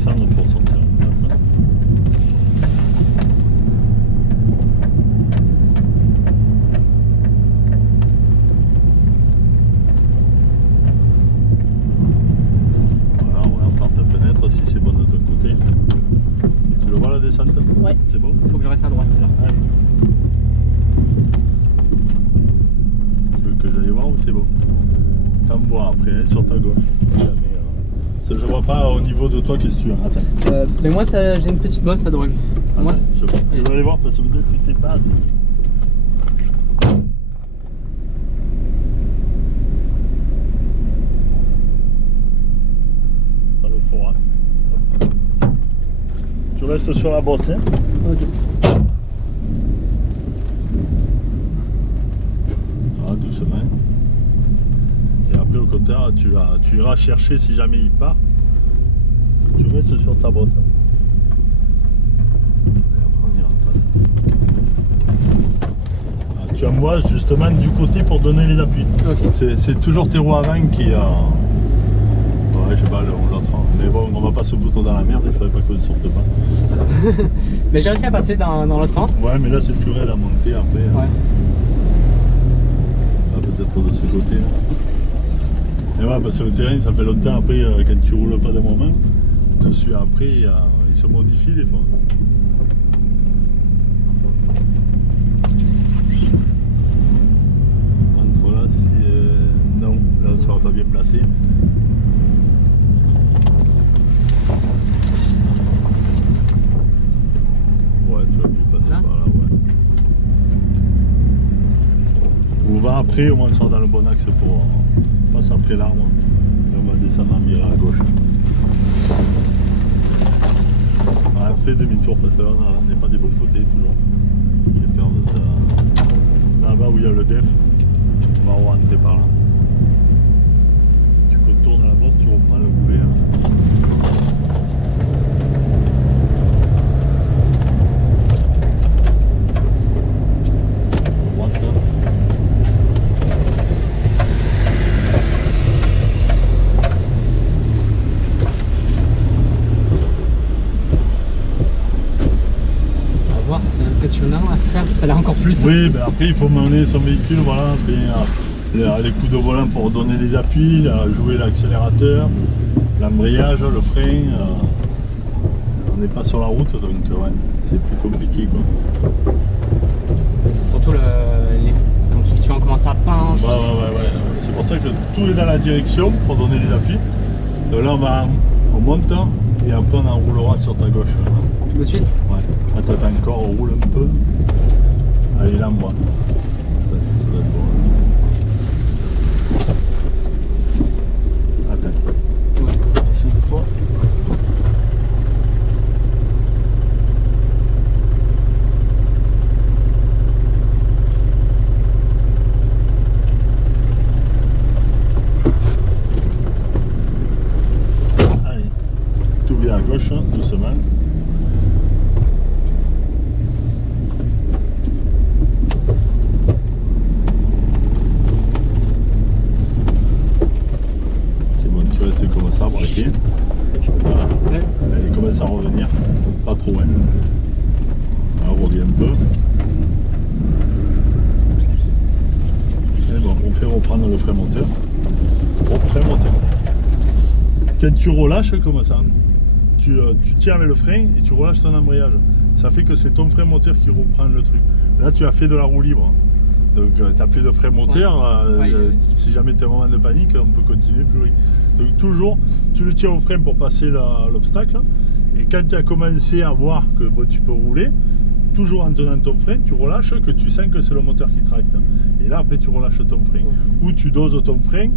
descendre pour sortir en place. Voilà, on regarde par ta fenêtre si c'est bon de ton côté. Tu le vois la descente? Ouais. C'est bon? Faut que je reste à droite là. Ouais. Tu veux que j'aille voir ou c'est bon? T'en vois après, hein, sur ta gauche. Je vois pas au niveau de toi, qu'est-ce que tu as? Attends. Mais moi j'ai une petite bosse à droite. Moi, Je vais aller voir parce que peut-être tu t'es pas assez. Ça le fera. Tu restes sur la bosse, hein? ok. Ah, doucement. Et après au contraire, tu iras chercher si jamais il part. Tu restes sur ta bosse. Et après on ira en face. Ah, tu envoies justement du côté pour donner les appuis. Ok. C'est toujours tes roues avant qui... Ouais, je sais pas, l'autre. Mais bon, on va pas se foutre dans la merde, il faudrait pas que ne sorte pas. Mais j'ai réussi à passer dans l'autre sens. Ouais, mais là c'est plus raide à monter après. Ouais. Ah, peut-être de ce côté. Et ouais, parce que le terrain, ça fait longtemps après, quand tu roules pas de moment, dessus après, il se modifie des fois. Entre là, non, là on sera pas bien placé. Ouais, tu vas plus passer Ça par là, ouais. On va après, au moins on sera dans le bon axe pour passer après l'arbre. Et on va descendre en virant à gauche. Ouais, fais demi-tour parce que là on n'est pas des bons côtés toujours. J'ai peur de ta... Là-bas où il y a le def, on va rentrer par là. Tu contournes la bosse, tu reprends le boulet. C'est impressionnant à faire, ça l'est encore plus. Oui, ben après il faut mener son véhicule, voilà, les coups de volant pour donner les appuis, jouer l'accélérateur, l'embrayage, le frein. On n'est pas sur la route, donc ouais, c'est plus compliqué quoi. C'est surtout quand si on commence à pencher. Ouais. C'est pour ça que tout est dans la direction pour donner les appuis. Donc là on monte et après on enroulera sur ta gauche. Tout de suite. Ouais. Attends encore, on roule un peu. Allez, là, moi. Ça doit être bon. Attends. Ouais. Ici, des fois. Allez. Tout bien à gauche, hein, doucement. Braquer. Voilà. Ouais. Il commence à revenir, pas trop loin. On revient un peu. Et bon, on fait reprendre le frein moteur. Frein moteur. Quand tu relâches comme ça, tu tiens avec le frein et tu relâches ton embrayage. Ça fait que c'est ton frein moteur qui reprend le truc. Là, tu as fait de la roue libre. Donc tu n'as plus de frein moteur, si jamais tu as un moment de panique, on peut continuer plus loin. Donc toujours, tu le tiens au frein pour passer l'obstacle, et quand tu as commencé à voir que bon, tu peux rouler, toujours en tenant ton frein, tu relâches, que tu sens que c'est le moteur qui tracte. Et là après tu relâches ton frein. Ou tu doses ton frein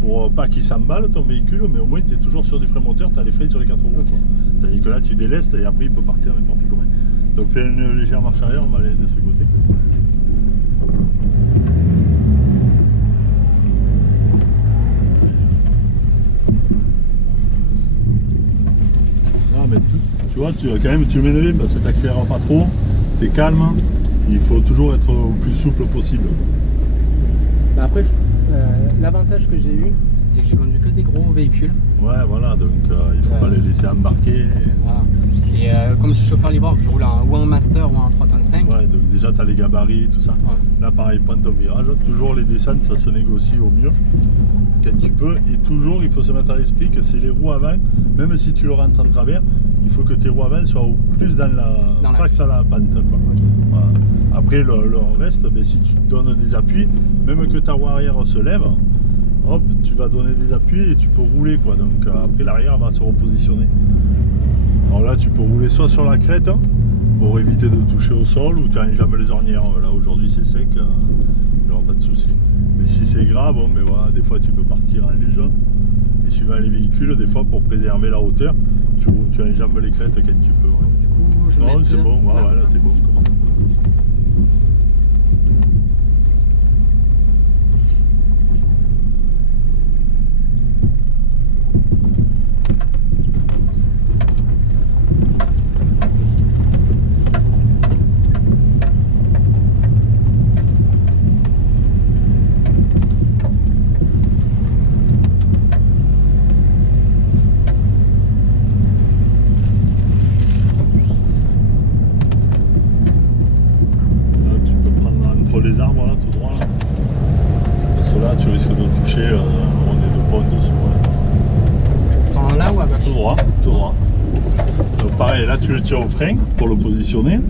pour pas qu'il s'emballe ton véhicule, mais au moins tu es toujours sur du frein moteur, tu as les freins sur les 4 roues. C'est-à-dire que là tu délestes et après il peut partir n'importe comment. Donc fais une légère marche arrière, on va aller de ce côté. Mais tu vois, quand même tu mènes bien parce que tu n'accélères pas trop, tu es calme, il faut toujours être au plus souple possible. Bah après, l'avantage que j'ai eu, c'est que j'ai conduit que des gros véhicules. Ouais, voilà, donc il faut pas les laisser embarquer. Voilà. Et comme je suis chauffeur livreur, je roule ou en master ou en 3 tonnes 5. Ouais, donc déjà tu as les gabarits, tout ça. Ouais. Là pareil, prends ton virage, toujours les descentes ça se négocie au mieux quand tu peux, et toujours il faut se mettre à l'esprit que c'est les roues avant, même si tu le rentres en travers, il faut que tes roues avant soient au plus dans la face à la pente, quoi. Okay. Voilà. Après le reste, ben, si tu donnes des appuis, même que ta roue arrière se lève, hop, tu vas donner des appuis et tu peux rouler, quoi. Donc après l'arrière va se repositionner. Alors là tu peux rouler soit sur la crête, hein, pour éviter de toucher au sol, ou tu enjambes les ornières. Là aujourd'hui c'est sec, il n'y aura pas de souci. Mais si c'est gras, bon, mais voilà, des fois tu peux partir en luge. Et suivant les véhicules, des fois pour préserver la hauteur, tu enjambes les crêtes quand tu peux. Ouais. Du coup, je non, c'est bon, ouais, là t'es bon. Comment les arbres là, tout droit là. Parce que là tu risques de toucher on est de pont dessus. Je prends là ou à gauche? Tout droit, tout droit. Donc pareil, là tu le tiens au frein pour le positionner.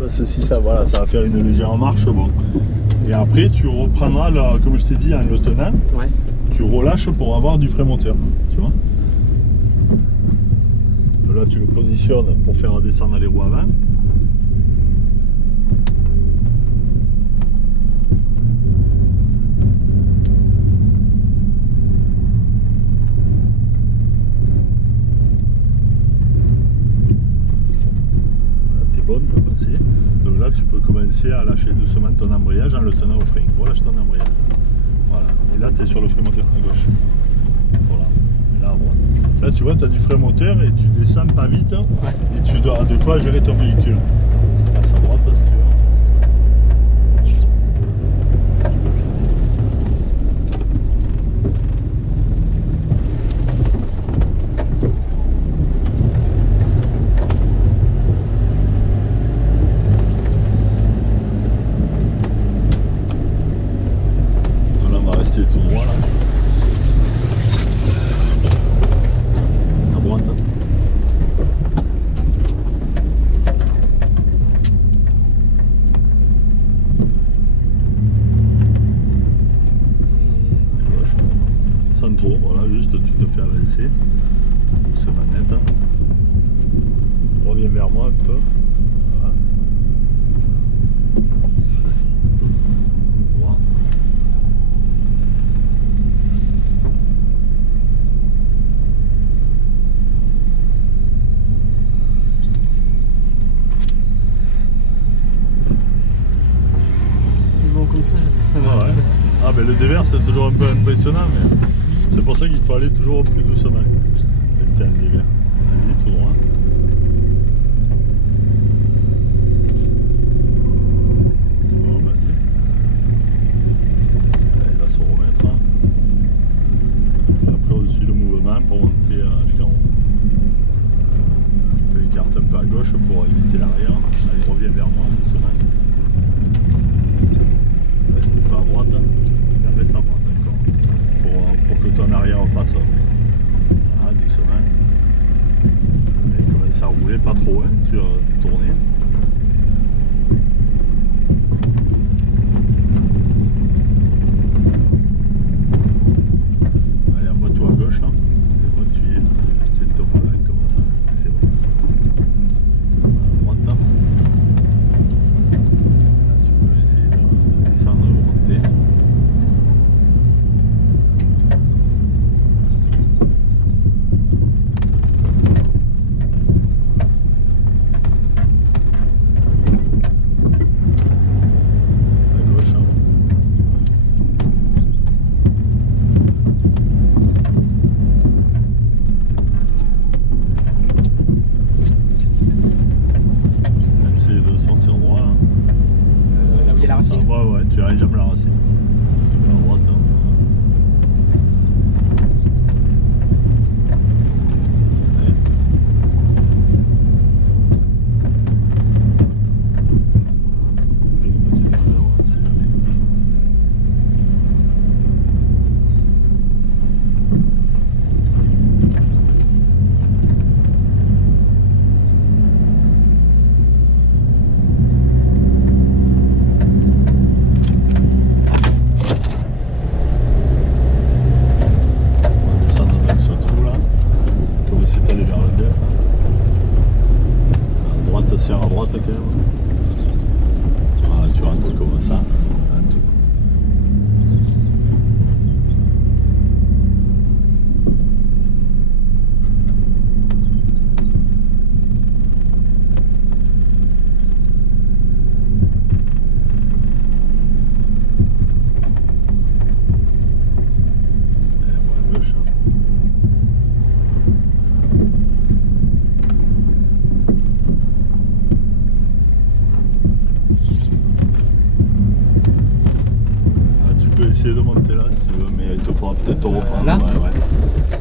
Parce que si ça, voilà, ça va faire une légère marche, bon. Et après tu reprendras, là, comme je t'ai dit, en le tenant, ouais. Tu relâches pour avoir du frein moteur, tu vois. Là tu le positionnes pour faire descendre les roues avant. T'as passé. Donc là tu peux commencer à lâcher doucement ton embrayage en le tenant au frein. Relâche ton embrayage. Voilà. Et là tu es sur le frein moteur à gauche. Voilà. Et là à droite. Là tu vois tu as du frein moteur et tu descends pas vite, hein, ouais. Et tu dois de quoi gérer ton véhicule. Passe à droite si tu veux. Tout droit là. À droite. À gauche. Sans trop, voilà, juste tu te fais avancer. Doucement net. Reviens vers moi un peu. Voilà. Droit. Ouais. Ah ben le dévers c'est toujours un peu impressionnant, mais c'est pour ça qu'il faut aller toujours plus doucement. Tiens, un dévers. Vas-y, tout droit. C'est bon, vas-y. Il va se remettre. Et après au-dessus le mouvement pour monter jusqu'en haut. Tu écartes un peu à gauche pour éviter l'arrière. Allez, reviens vers moi doucement. Reste pas à droite, reste à droite encore, pour que ton arrière passe. Voilà, doucement. Et commence à rouler, pas trop, hein, tu vas tourner. Allez, moi-toi à gauche, hein. C'est bon, tu y es. C'est une top là, comme ça, c'est bon. À droite, hein. Descendre, remonter. À gauche. Essayer de sortir droit là. Là où il y a la racine. Ouais, tu arrives jamais à la racine. À droite. essayer de monter là si tu veux, mais il te faudra peut-être te reprendre. Là ouais.